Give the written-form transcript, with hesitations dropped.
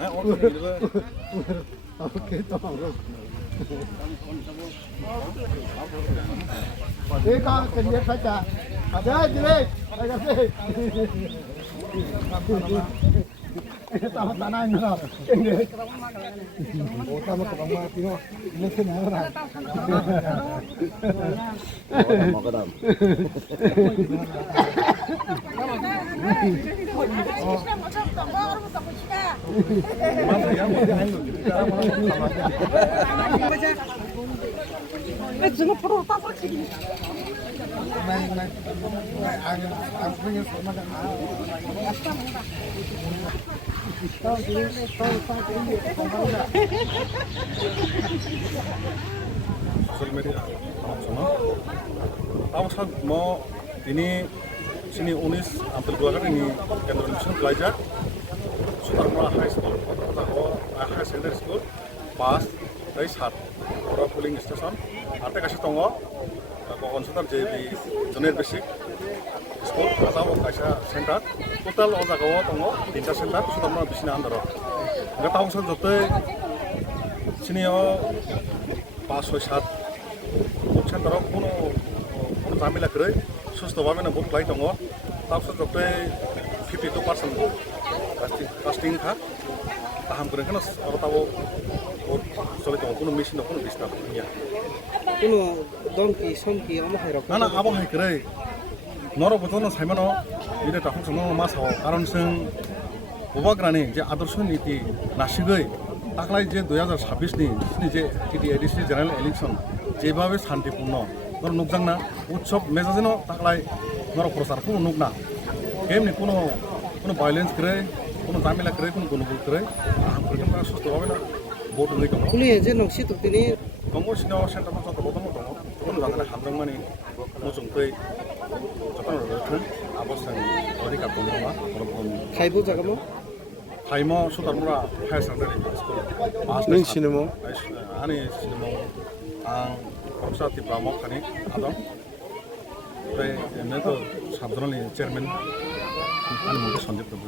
Oke, tolong. Ika kerja saja. Ada jelek. Ada sih. Tahu tanah ini lah. Oh, sama kerang mati no. Ini kenapa? Mau kedam. Sosial media sama. Tahu saat mau ini sini Unis Abdul Qadir ini Kendra Mission Pelajar Sutarmala High School atau High Secondary School pas dari saat orang polling station ada kasih tonggo kokon sutar jadi junior basic school atau kasih center total orang kau tonggo tinta center Sutarmala bisnis andaro nggak tahu saat jote sini pas saat center kuno tamil lagi sustu bawa na book light tonggo tahu saat jote 52% casting था taham keren kan orang tahu soalnya tonggo kuno mesin kuno bisnis punya kuno dongki somki amo hairok Nana abo hai kere noro botono saimano ide tahun sono masao karon sing bobagrani je adarso niti nasigoi taklai je 2026 ni sini je TDIDC general election যেভাবে শান্তিপূর্ণ নর নুকজাংনা উৎসব মেজাজেনো তাকলাই নর প্রচার কোনো নুকনা কেমনি কোনো violence করে কোনো জামিলা করে কোনো গণভোট করে আহাম করে আমরা সুস্থভাবে না ভোট হয়ে দङ কুলি যে নংসি তুতিনি দङ সিনাव सेन्टारमा जत बदङ दङ गुबुन जानानै हामदों माने मोजोंखै जतन रोथों आबोसों अधिकार दङ मा थाइबो जागामो थाइमो सुतारमुरा हायार सेकेन्डारि स्कुल नों सिनेमा आंनि सिनेमा आं करमसाति ब्रह्म खानि आदं ओमफ्राय एमएलए साबजननि चेयारमेन आंनि मुंखौ सन्दिप दङ